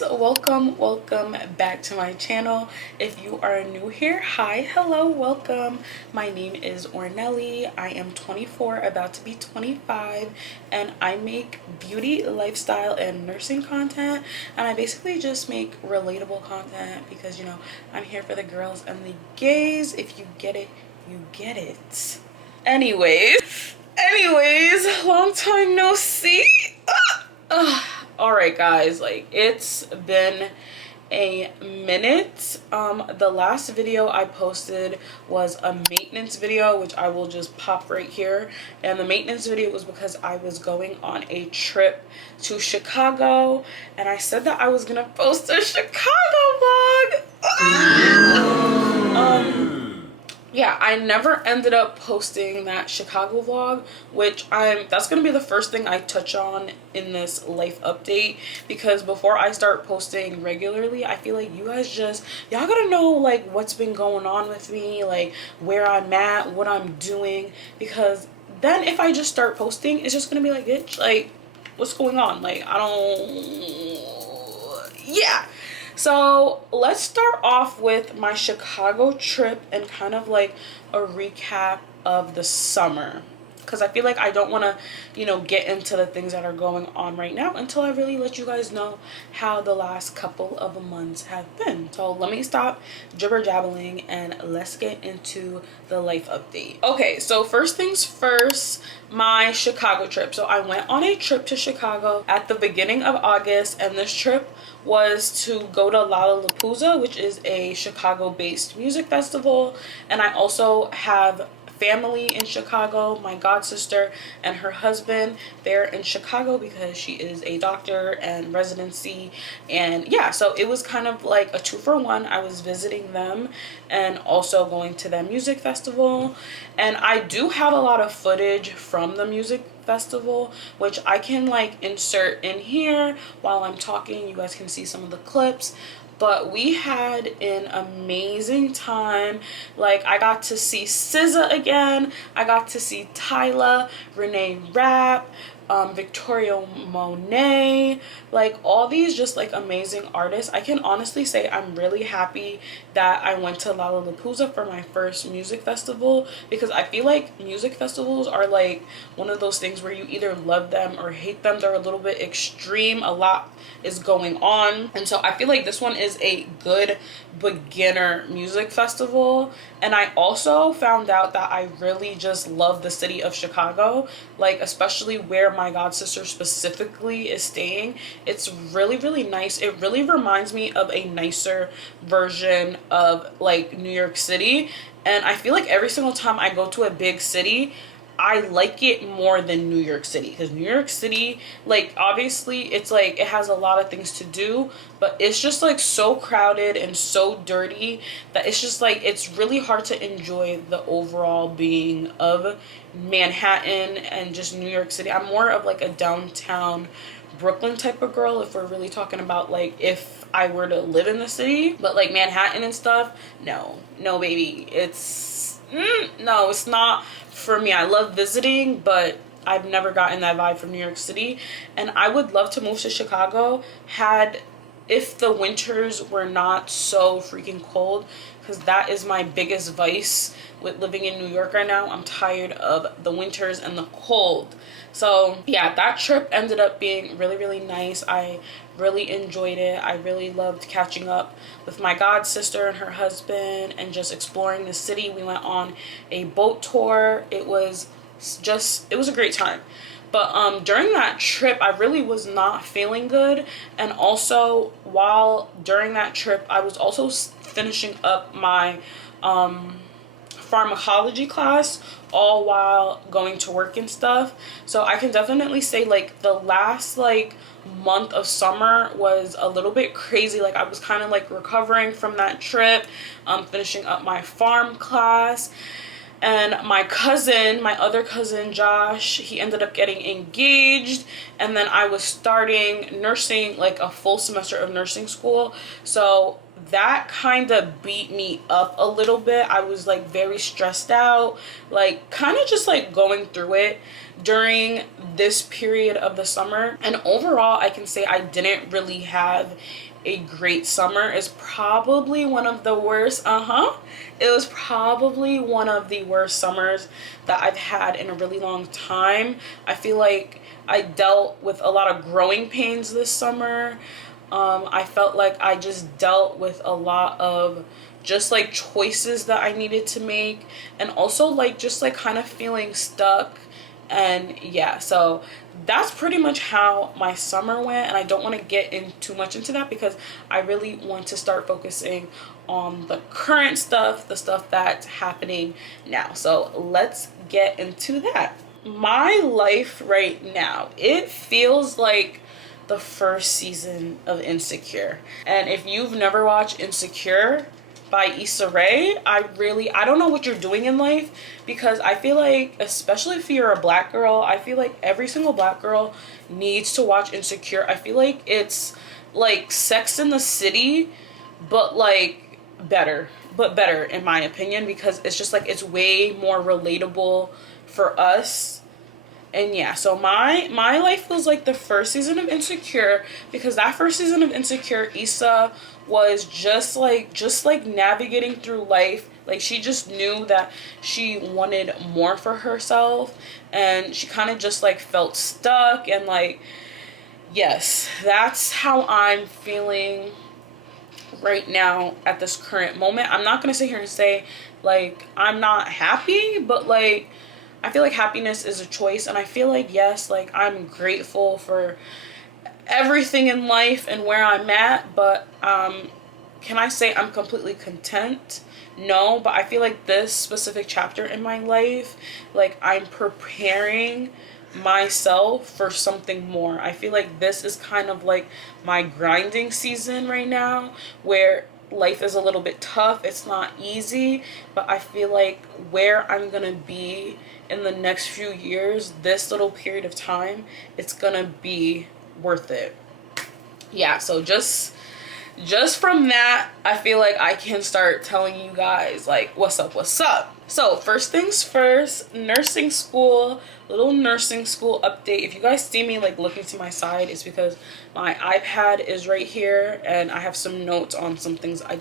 guys, welcome back to my channel. If you are new here, hi, hello, welcome. My name is Ornelli. I am 24, about to be 25, and I make beauty, lifestyle, and nursing content. And I basically just make relatable content because, you know, I'm here for the girls and the gays. If you get it, you get it. Anyways, long time no see. All right, guys, like, it's been a minute. The last video I posted was a maintenance video, which I will just pop right here. And the maintenance video was because I was going on a trip to Chicago, and I said that I was gonna post a Chicago vlog. Yeah, I never ended up posting that Chicago vlog, which that's gonna be the first thing I touch on in this life update, because before I start posting regularly, I feel like you guys y'all gotta know like what's been going on with me, like where I'm at, what I'm doing, because then if I just start posting, it's just gonna be like, bitch, like, what's going on? Like, yeah. So let's start off with my Chicago trip and kind of like a recap of the summer, because I feel like I don't want to, you know, get into the things that are going on right now until I really let you guys know how the last couple of months have been. So let me stop jibber jabbling and let's get into the life update. Okay, so first things first, my Chicago trip. So I went on a trip to Chicago at the beginning of August, and this trip was to go to Lollapalooza, which is a Chicago-based music festival. And I also have family in Chicago. My god sister and her husband, they're in Chicago because she is a doctor and residency. And yeah, so it was kind of like a 2-for-1. I was visiting them and also going to their music festival. And I do have a lot of footage from the music festival, which I can like insert in here while I'm talking. You guys can see some of the clips. But we had an amazing time. Like, I got to see SZA again. I got to see Tyla, Renee Rapp, Victoria Monet, like all these just like amazing artists. I can honestly say I'm really happy that I went to Lollapalooza for my first music festival, because I feel like music festivals are like one of those things where you either love them or hate them. They're a little bit extreme. A lot is going on, and so I feel like this one is a good beginner music festival. And I also found out that I really just love the city of Chicago, like especially where my god sister specifically is staying. It's really, really nice. It really reminds me of a nicer version of like New York City, and I feel like every single time I go to a big city, I like it more than New York City, because New York City, like, obviously it's like it has a lot of things to do, but it's just like so crowded and so dirty that it's just like it's really hard to enjoy the overall being of Manhattan and just New York City. I'm more of like a downtown Brooklyn type of girl, if we're really talking about like if I were to live in the city. But like Manhattan and stuff, no baby, it's no, it's not for me. I love visiting, but I've never gotten that vibe from New York City. And I would love to move to Chicago if the winters were not so freaking cold, because that is my biggest vice with living in New York right now. I'm tired of the winters and the cold. So yeah, that trip ended up being really, really nice. I really enjoyed it. I really loved catching up with my god sister and her husband and just exploring the city. We went on a boat tour. It was a great time. But during that trip, I really was not feeling good. And also, during that trip, I was also finishing up my pharmacology class, all while going to work and stuff. So I can definitely say like the last like month of summer was a little bit crazy. Like, I was kind of like recovering from that trip, finishing up my pharm class. And my other cousin Josh, he ended up getting engaged, and then I was starting nursing, like a full semester of nursing school. So that kind of beat me up a little bit. I was like very stressed out, like kind of just like going through it during this period of the summer. And overall, I can say I didn't really have a great summer. It's probably one of the worst. It was probably one of the worst summers that I've had in a really long time. I feel like I dealt with a lot of growing pains this summer. I felt like I just dealt with a lot of just like choices that I needed to make, and also like just like kind of feeling stuck. And yeah, so that's pretty much how my summer went, and I don't want to get in too much into that because I really want to start focusing on the current stuff, the stuff that's happening now. So let's get into that. My life right now, it feels like the first season of Insecure. And if you've never watched Insecure by Issa Rae, I don't know what you're doing in life, because I feel like, especially if you're a black girl, I feel like every single black girl needs to watch Insecure. I feel like it's like Sex in the City, but like better in my opinion, because it's just like it's way more relatable for us. And yeah, so my life was like the first season of Insecure, because that first season of Insecure, Issa was just like navigating through life. Like she just knew that she wanted more for herself, and she kind of just like felt stuck. And like, yes, that's how I'm feeling right now at this current moment. I'm not gonna sit here and say like I'm not happy, but like I feel like happiness is a choice, and I feel like, yes, like I'm grateful for everything in life and where I'm at, but can I say I'm completely content? No, but I feel like this specific chapter in my life, like I'm preparing myself for something more. I feel like this is kind of like my grinding season right now, where life is a little bit tough. It's not easy, but I feel like where I'm gonna be in the next few years, this little period of time, it's gonna be worth it. Yeah, so just from that, I feel like I can start telling you guys like what's up. So first things first, nursing school, little nursing school update. If you guys see me like looking to my side, it's because my iPad is right here and I have some notes on some things I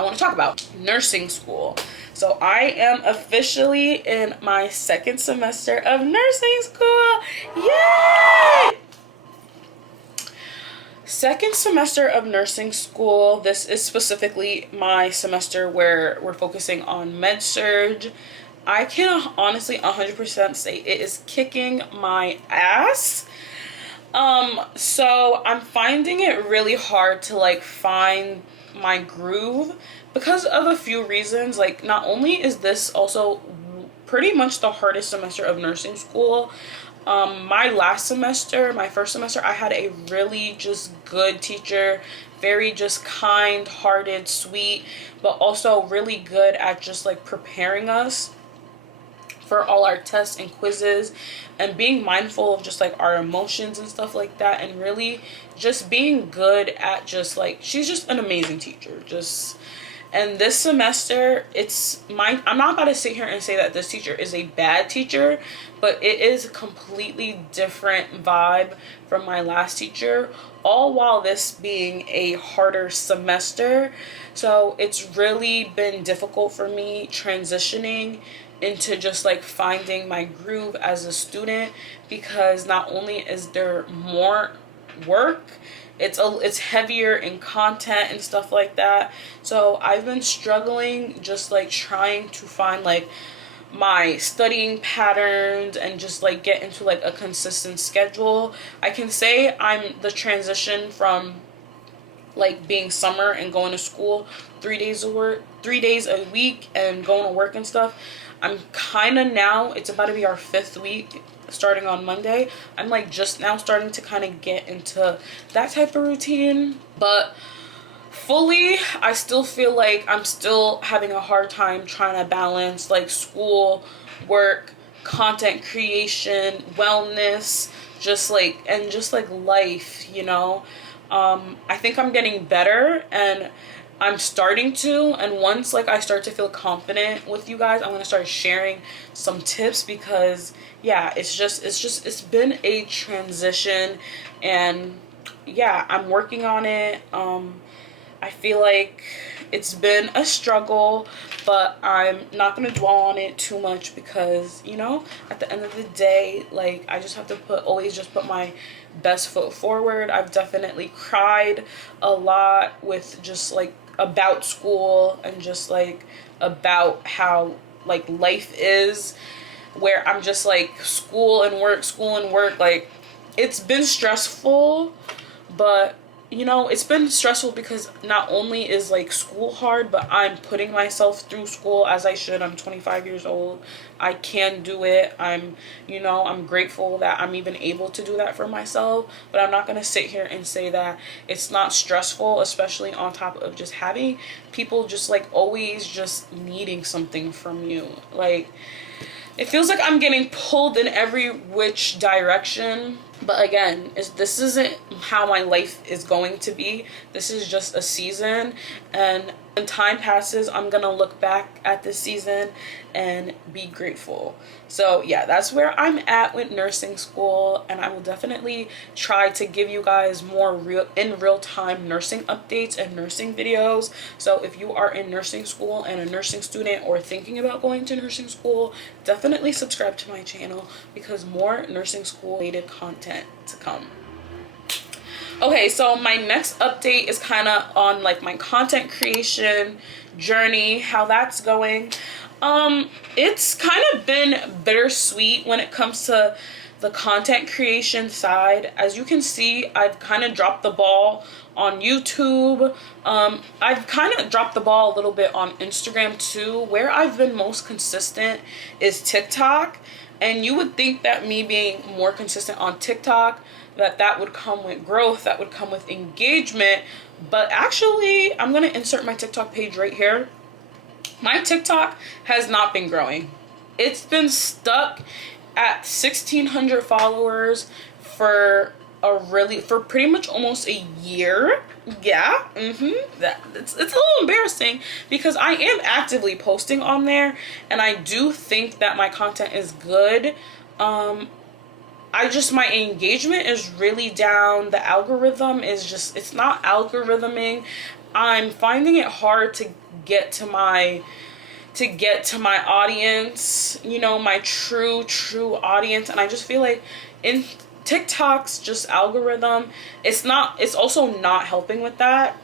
want to talk about. Nursing school. So I am officially in my second semester of nursing school. Yay! Second semester of nursing school. This is specifically my semester where we're focusing on med-surg. I can honestly 100% say it is kicking my ass. So I'm finding it really hard to like find my groove because of a few reasons. Like, not only is this also pretty much the hardest semester of nursing school, my last semester, my first semester, I had a really just good teacher, very just kind-hearted, sweet, but also really good at just like preparing us for all our tests and quizzes, and being mindful of just like our emotions and stuff like that, and really just being good at just like, she's just an amazing teacher. And this semester, I'm not about to sit here and say that this teacher is a bad teacher, but it is a completely different vibe from my last teacher, all while this being a harder semester. So it's really been difficult for me transitioning into just like finding my groove as a student, because not only is there more work, it's heavier in content and stuff like that. So I've been struggling just like trying to find like my studying patterns and just like get into like a consistent schedule. I can say I'm the transition from like being summer and going to school 3 days a week and going to work and stuff. I'm kind of now, it's about to be our 5th week starting on Monday. I'm like just now starting to kind of get into that type of routine, but fully I still feel like I'm still having a hard time trying to balance like school, work, content creation, wellness, just like life, you know. I think I'm getting better, and I'm starting to, and once like I start to feel confident with you guys, I'm gonna start sharing some tips, because yeah, it's been a transition, and yeah, I'm working on it. I feel like it's been a struggle, but I'm not gonna dwell on it too much, because you know, at the end of the day, like, I just have to always just put my best foot forward. I've definitely cried a lot with just like about school, and just like about how like life is, where I'm just like school and work. Like, it's been stressful, but you know, it's been stressful because not only is like school hard, but I'm putting myself through school as I should. I'm 25 years old. I can do it. You know, I'm grateful that I'm even able to do that for myself. But I'm not going to sit here and say that it's not stressful, especially on top of just having people just like always just needing something from you. Like, it feels like I'm getting pulled in every which direction. But again, this isn't how my life is going to be. This is just a season. And when time passes, I'm going to look back at this season and be grateful. So yeah, that's where I'm at with nursing school. And I will definitely try to give you guys more real time nursing updates and nursing videos. So if you are in nursing school and a nursing student, or thinking about going to nursing school, definitely subscribe to my channel, because more nursing school related content to come. Okay, so my next update is kind of on like my content creation journey, how that's going. It's kind of been bittersweet when it comes to the content creation side. As you can see, I've kind of dropped the ball on YouTube. I've kind of dropped the ball a little bit on Instagram too. Where I've been most consistent is TikTok. And you would think that me being more consistent on TikTok, that would come with growth, that would come with engagement. But actually, I'm going to insert my TikTok page right here. My TikTok has not been growing. It's been stuck at 1,600 followers for pretty much almost a year. Yeah, it's a little embarrassing, because I am actively posting on there, and I do think that my content is good. My engagement is really down. The algorithm is just, it's not algorithming. I'm finding it hard to get to my audience, you know, my true audience. And I just feel like in TikTok's just algorithm, it's also not helping with that.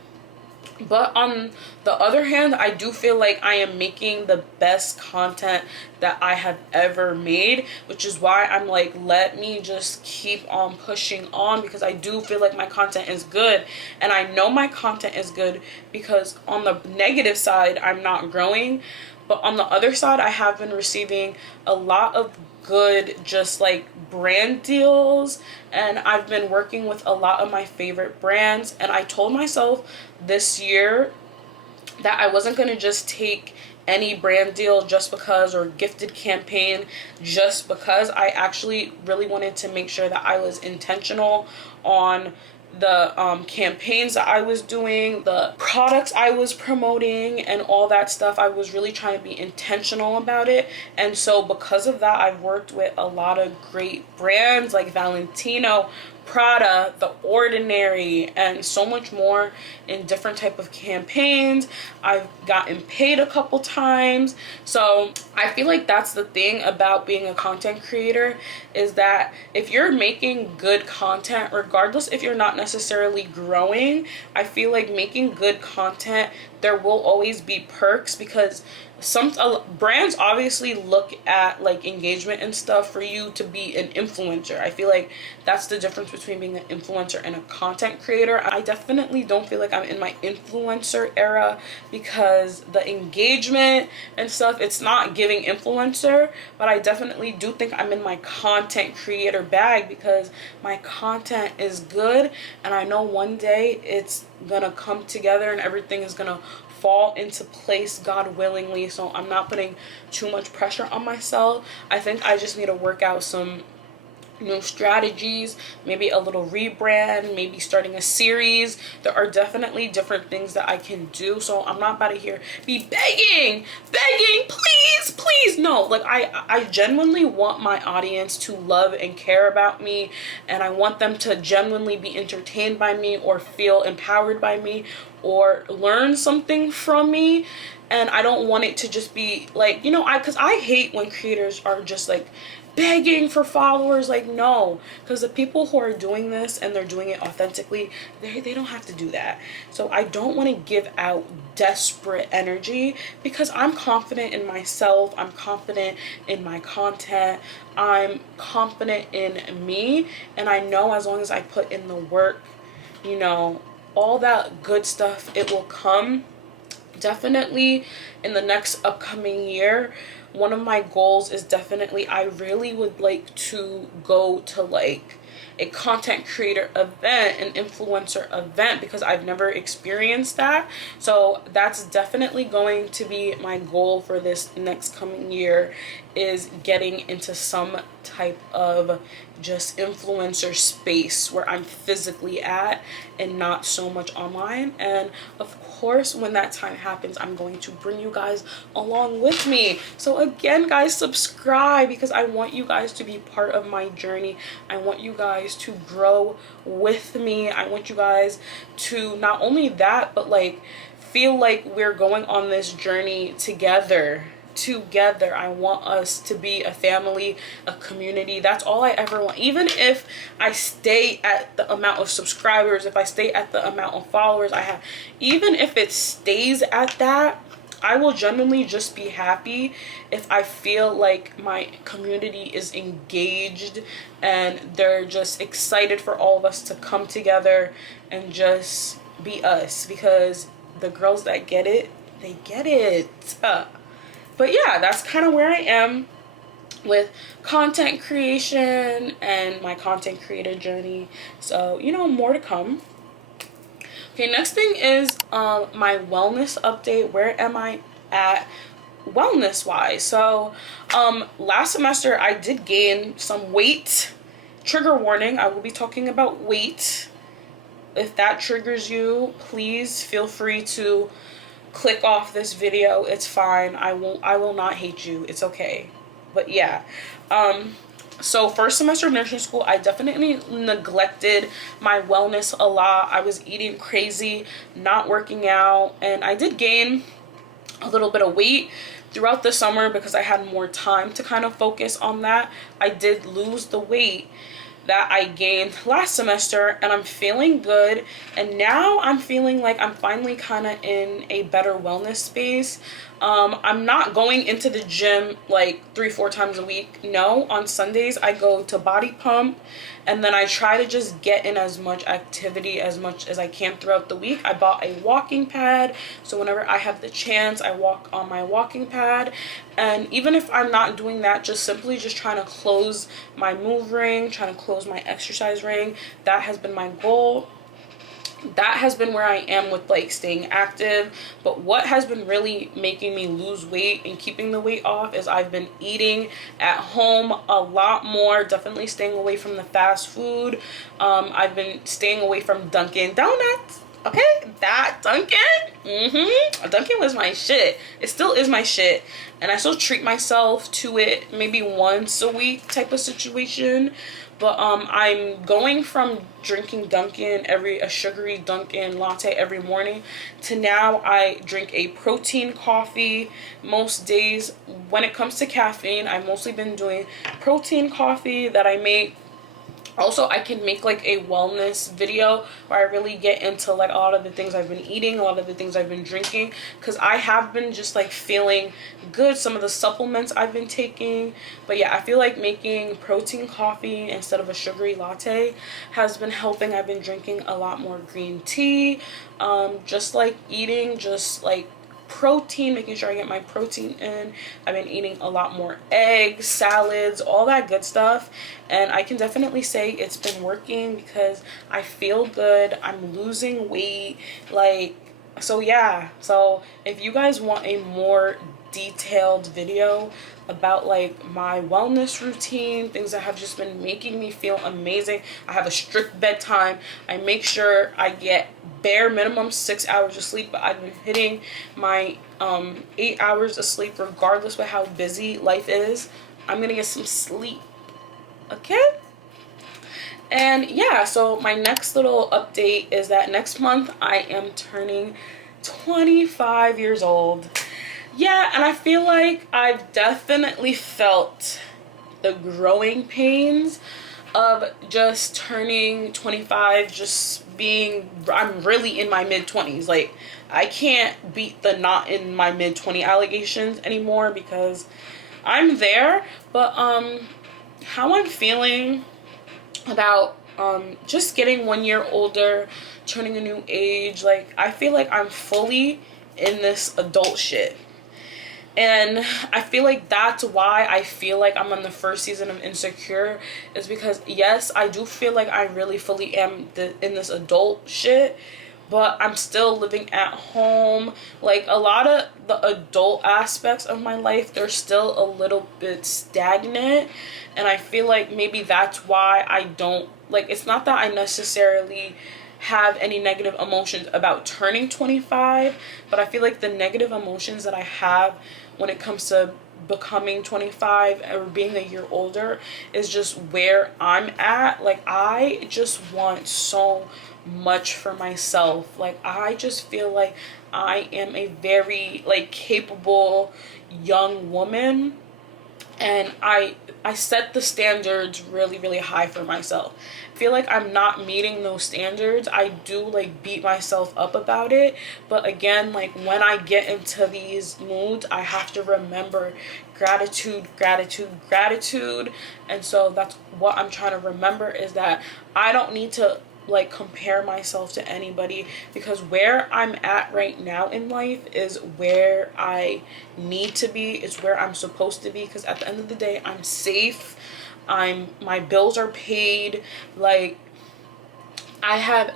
But on the other hand, I do feel like I am making the best content that I have ever made, which is why I'm like, let me just keep on pushing on, because I do feel like my content is good. And I know my content is good because on the negative side, I'm not growing. But on the other side, I have been receiving a lot of good just like brand deals, and I've been working with a lot of my favorite brands. And I told myself this year that I wasn't going to just take any brand deal just because, or gifted campaign just because. I actually really wanted to make sure that I was intentional on the campaigns that I was doing, the products I was promoting, and all that stuff. I was really trying to be intentional about it. And so because of that, I've worked with a lot of great brands like Valentino, Prada, The Ordinary, and so much more in different type of campaigns. I've gotten paid a couple times. So I feel like that's the thing about being a content creator, is that if you're making good content, regardless if you're not necessarily growing, I feel like making good content, there will always be perks, because some brands obviously look at like engagement and stuff for you to be an influencer. I feel like that's the difference between being an influencer and a content creator. I definitely don't feel like I'm in my influencer era, because the engagement and stuff, it's not giving influencer. But I definitely do think I'm in my content creator bag, because my content is good, and I know one day it's gonna come together and everything is gonna fall into place, God willingly. So I'm not putting too much pressure on myself. I think I just need to work out some new strategies, maybe a little rebrand, maybe starting a series. There are definitely different things that I can do. So I'm not about to here be begging, please, please. No, like I genuinely want my audience to love and care about me, and I want them to genuinely be entertained by me or feel empowered by me or learn something from me. And I don't want it to just be like, you know, because I hate when creators are just like begging for followers. Like, no, because the people who are doing this and they're doing it authentically, they don't have to do that. So I don't want to give out desperate energy, because I'm confident in myself, I'm confident in my content, I'm confident in me, and I know as long as I put in the work, you know, all that good stuff, it will come. Definitely in the next upcoming year, one of my goals is definitely, I really would like to go to like a content creator event, an influencer event, because I've never experienced that. So that's definitely going to be my goal for this next coming year, is getting into some type of just influencer space where I'm physically at and not so much online. And of course, when that time happens, I'm going to bring you guys along with me. So again, guys, subscribe, because I want you guys to be part of my journey. I want you guys to grow with me. I want you guys to not only that, but like feel like we're going on this journey together. I want us to be a family, a community. That's all I ever want. Even if I stay at the amount of subscribers, if I stay at the amount of followers I have, even if it stays at that, I will genuinely just be happy if I feel like my community is engaged and they're just excited for all of us to come together and just be us, because the girls that get it, they get it. But yeah, that's kind of where I am with content creation and my content creator journey. So, you know, more to come. Okay, next thing is my wellness update. Where am I at wellness wise? So last semester I did gain some weight. Trigger warning, I will be talking about weight. If that triggers you, please feel free to click off this video. It's fine. I will not hate you. It's okay. But yeah, so first semester of nursing school, I definitely neglected my wellness a lot. I was eating crazy, not working out, and I did gain a little bit of weight throughout the summer because I had more time to kind of focus on that. I did lose the weight that I gained last semester, and I'm feeling good. And now I'm feeling like I'm finally kind of in a better wellness space. I'm not going into the gym like 3-4 times a week. No, on Sundays I go to body pump, and then I try to just get in as much activity as much as I can throughout the week. I bought a walking pad, so whenever I have the chance, I walk on my walking pad. And even if I'm not doing that, just simply just trying to close my move ring, trying to close my exercise ring, that has been my goal. That has been where I am with like staying active. But what has been really making me lose weight and keeping the weight off is I've been eating at home a lot more, definitely staying away from the fast food. I've been staying away from Dunkin' Donuts. Okay, that Dunkin', Dunkin' was my shit. It still is my shit, and I still treat myself to it maybe once a week type of situation. But I'm going from drinking Dunkin', a sugary Dunkin' latte every morning, to now I drink a protein coffee most days. When it comes to caffeine, I've mostly been doing protein coffee that I make. Also, I can make like a wellness video where I really get into like a lot of the things I've been eating, a lot of the things I've been drinking, because I have been just like feeling good, some of the supplements I've been taking. But yeah, I feel like making protein coffee instead of a sugary latte has been helping. I've been drinking a lot more green tea, just like eating just like protein, making sure I get my protein in. I've been eating a lot more eggs, salads, all that good stuff, and I can definitely say it's been working because I feel good. I'm losing weight, like, so yeah. So if you guys want a more detailed video about like my wellness routine, things that have just been making me feel amazing. I have a strict bedtime. I make sure I get bare minimum 6 hours of sleep, but I've been hitting my 8 hours of sleep regardless of how busy life is. I'm gonna get some sleep, okay? And yeah, so my next little update is that next month I am turning 25 years old. Yeah, and I feel like I've definitely felt the growing pains of just turning 25, just being, I'm really in my mid-20s. Like, I can't beat the not in my mid-20 allegations anymore because I'm there. But how I'm feeling about just getting 1 year older, turning a new age, like, I feel like I'm fully in this adult shit. And I feel like that's why I feel like I'm on the first season of Insecure, is because yes, I do feel like I really fully am in this adult shit, but I'm still living at home. Like, a lot of the adult aspects of my life, they're still a little bit stagnant, and I feel like maybe that's why I don't, like, it's not that I necessarily have any negative emotions about turning 25, but I feel like the negative emotions that I have when it comes to becoming 25 or being a year older is just where I'm at. Like, I just want so much for myself. Like, I just feel like I am a very, like, capable young woman, and I set the standards really, really high for myself. I feel like I'm not meeting those standards. I do, like, beat myself up about it, but again, like, when I get into these moods, I have to remember gratitude, gratitude, gratitude. And so that's what I'm trying to remember, is that I don't need to, like, compare myself to anybody, because where I'm at right now in life is where I need to be. It's where I'm supposed to be, because at the end of the day, I'm safe. My bills are paid. Like, I have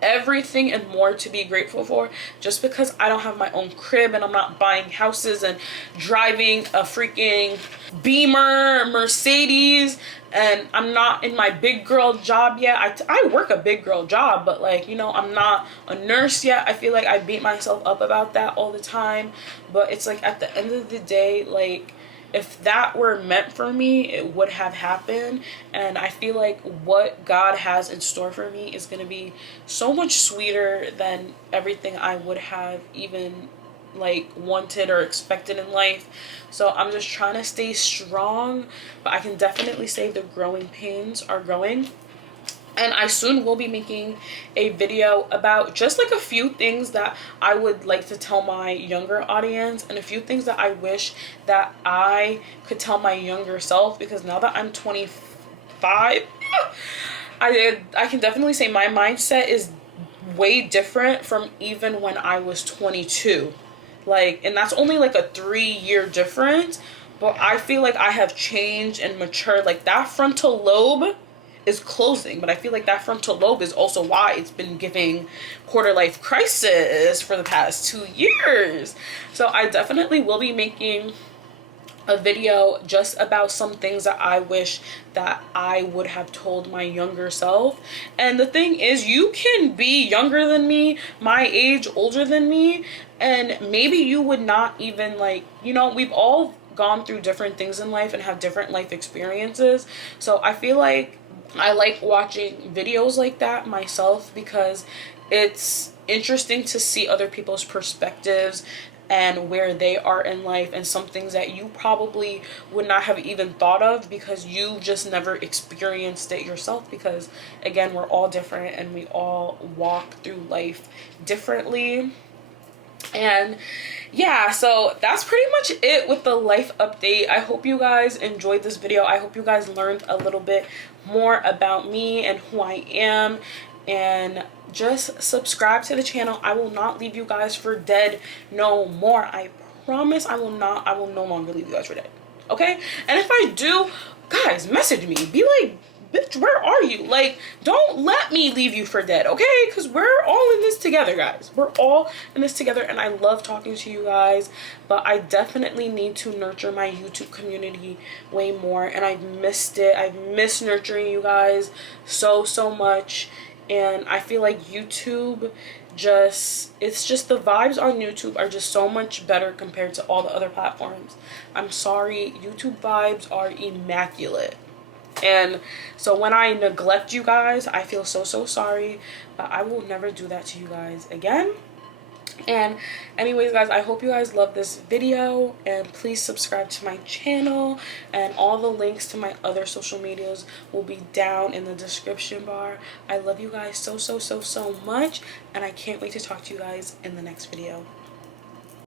everything and more to be grateful for. Just because I don't have my own crib and I'm not buying houses and driving a freaking Beamer, Mercedes, and I'm not in my big girl job yet. I work a big girl job, but, like, you know, I'm not a nurse yet. I feel like I beat myself up about that all the time, but it's like, at the end of the day, like, if that were meant for me, it would have happened. And I feel like what God has in store for me is going to be so much sweeter than everything I would have even, like, wanted or expected in life. So I'm just trying to stay strong, but I can definitely say the growing pains are growing. And I soon will be making a video about just, like, a few things that I would like to tell my younger audience, and a few things that I wish that I could tell my younger self, because now that I'm 25, I can definitely say my mindset is way different from even when I was 22. Like, and that's only like a 3-year difference, but I feel like I have changed and matured. Like, that frontal lobe is closing, but I feel like that frontal lobe is also why it's been giving quarter life crisis for the past 2 years. So I definitely will be making a video just about some things that I wish that I would have told my younger self. And the thing is, you can be younger than me, my age, older than me, and maybe you would not even, like, you know, we've all gone through different things in life and have different life experiences. So I feel like I like watching videos like that myself, because it's interesting to see other people's perspectives and where they are in life, and some things that you probably would not have even thought of because you just never experienced it yourself. Because again, we're all different and we all walk through life differently. And yeah, so that's pretty much it with the life update. I hope you guys enjoyed this video. I hope you guys learned a little bit more about me and who I am. And just subscribe to the channel. I will not leave you guys for dead no more. I promise I will no longer leave you guys for dead. Okay? And if I do, guys, message me. Be like, bitch, where are you? Like, don't let me leave you for dead, okay? Because we're all in this together, guys. We're all in this together, and I love talking to you guys, but I definitely need to nurture my YouTube community way more, and I've missed it. I've missed nurturing you guys so much, and I feel like YouTube it's just the vibes on YouTube are just so much better compared to all the other platforms. I'm sorry, YouTube vibes are immaculate. And so when I neglect you guys, I feel so sorry, but I will never do that to you guys again. And anyways, guys, I hope you guys love this video, and please subscribe to my channel, and all the links to my other social medias will be down in the description bar. I love you guys so much, and I can't wait to talk to you guys in the next video.